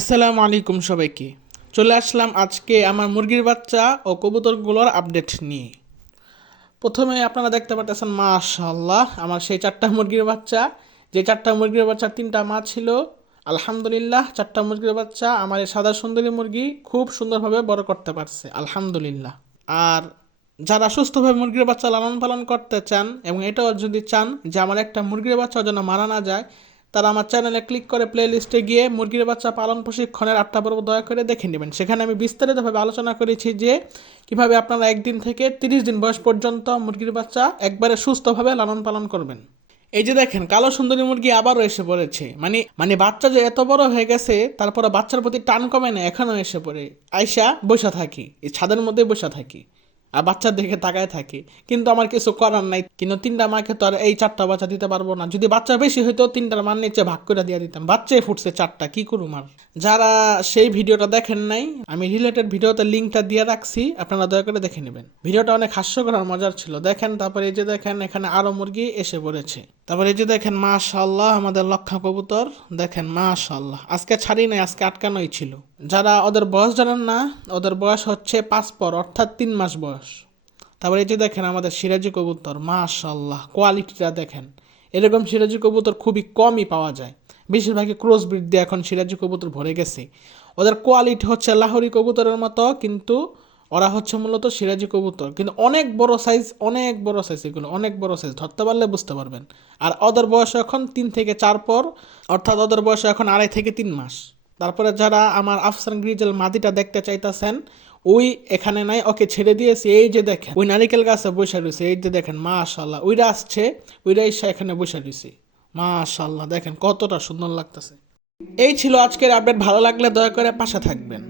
আসসালামু আলাইকুম সবাইকে। চলে আসলাম আজকে আমার মুরগির বাচ্চা ও কবুতরগুলোর আপডেট নিয়ে। প্রথমে আপনারা দেখতে পাচ্ছেন মাশাআল্লাহ আমার সেই চারটা মুরগির বাচ্চা, যে চারটা মুরগির বাচ্চা তিনটা মা ছিল। আলহামদুলিল্লাহ চারটা মুরগির বাচ্চা আমার এই সাদা সুন্দরী মুরগি খুব সুন্দরভাবে বড় করতে পারছে আলহামদুলিল্লাহ। আর যারা সুস্থভাবে মুরগির বাচ্চা লালন পালন করতে চান এবং এটাও যদি চান যে আমার একটা মুরগির বাচ্চা যেন মারা না যায়, তারা আমার চ্যানেলে ক্লিক করে প্লে লিস্টে গিয়ে মুরগির বাচ্চা পালন প্রশিক্ষণের 8টা পর্ব দয়া করে দেখে নেবেন। সেখানে আমি বিস্তারিতভাবে আলোচনা করেছি যে কিভাবে আপনারা 1 দিন থেকে 30 দিন বয়স পর্যন্ত মুরগির বাচ্চা একবারে সুস্থভাবে লালন পালন করবেন। এই যে দেখেন কালো সুন্দরী মুরগি আবারও এসে পড়েছে, মানে বাচ্চা যে এত বড় হয়ে গেছে তারপরে বাচ্চার প্রতি টান কমে না, এখনও এসে পড়ে আয়সা বসে থাকি, এই ছাদের মধ্যে বসে থাকি আর বাচ্চার দিকে তাকায় থাকি। কিন্তু আমার কিছু করার নাই, কিন্তু তিনটা মাকে তো আর এই চারটা বাচ্চা দিতে পারবো না। যদি বাচ্চা বেশি হইতো তিনটার মান নিচে ভাগ করে দিয়ে দিতাম, বাচ্চাই ফুটছে চারটা, কি করুম আর। যারা সেই ভিডিওটা দেখেন নাই, আমি রিলেটেড ভিডিওতে লিঙ্কটা দিয়ে রাখছি, আপনারা দয়া করে দেখে নেবেন। ভিডিওটা অনেক হাস্যকর আর মজার ছিল। দেখেন তারপরে এই যে দেখেন এখানে আরো মুরগি এসে পড়েছে। তারপরে এই যে দেখেন মাশাআল্লাহ আমাদের লক্ষা কবুতর, দেখেন মাশাআল্লাহ আজকে ছাড়ি নাই, আজকে আটকানোই ছিল। যারা ওদের বয়স জানেন না, ওদের বয়স হচ্ছে 5 পর, অর্থাৎ 3 মাস বয়স। তারপরে এই যে দেখেন আমাদের সিরাজি কবুতর, মাশাআল্লাহ কোয়ালিটিটা দেখেন। এরকম সিরাজি কবুতর খুবই কমই পাওয়া যায়, বেশিরভাগই ক্রস ব্রিড দিয়ে এখন সিরাজি কবুতর ভরে গেছে। ওদের কোয়ালিটি হচ্ছে লাহোরি কবুতরের মতো, কিন্তু ওরা হচ্ছে মূলত সিরাজি কবুতর, কিন্তু অনেক বড় সাইজ, অনেক বড় সাইজ, এগুলো অনেক বড় সাইজ, ধরতে পারলে বুঝতে পারবেন। আর ওদের বয়স এখন 3 থেকে 4 পর, অর্থাৎ ওদের বয়স এখন 2.5 থেকে 3 মাস। তারপরে যারা আমার আফসান গ্রিজেল মাদিটা দেখতে চাইতেছেন, ওই এখানে নাই, ওকে ছেড়ে দিয়েছি। এই যে দেখেন ওই নারিকেল গাছে বসে রয়েছে, এই যে দেখেন মাশাআল্লাহ ওইরা আসছে, ওইরা এসে এখানে বসে রয়েছে। মাশাআল্লাহ দেখেন কতটা সুন্দর লাগতেছে। এই ছিল আজকের আপডেট, ভালো লাগলে দয়া করে পাশে থাকবেন।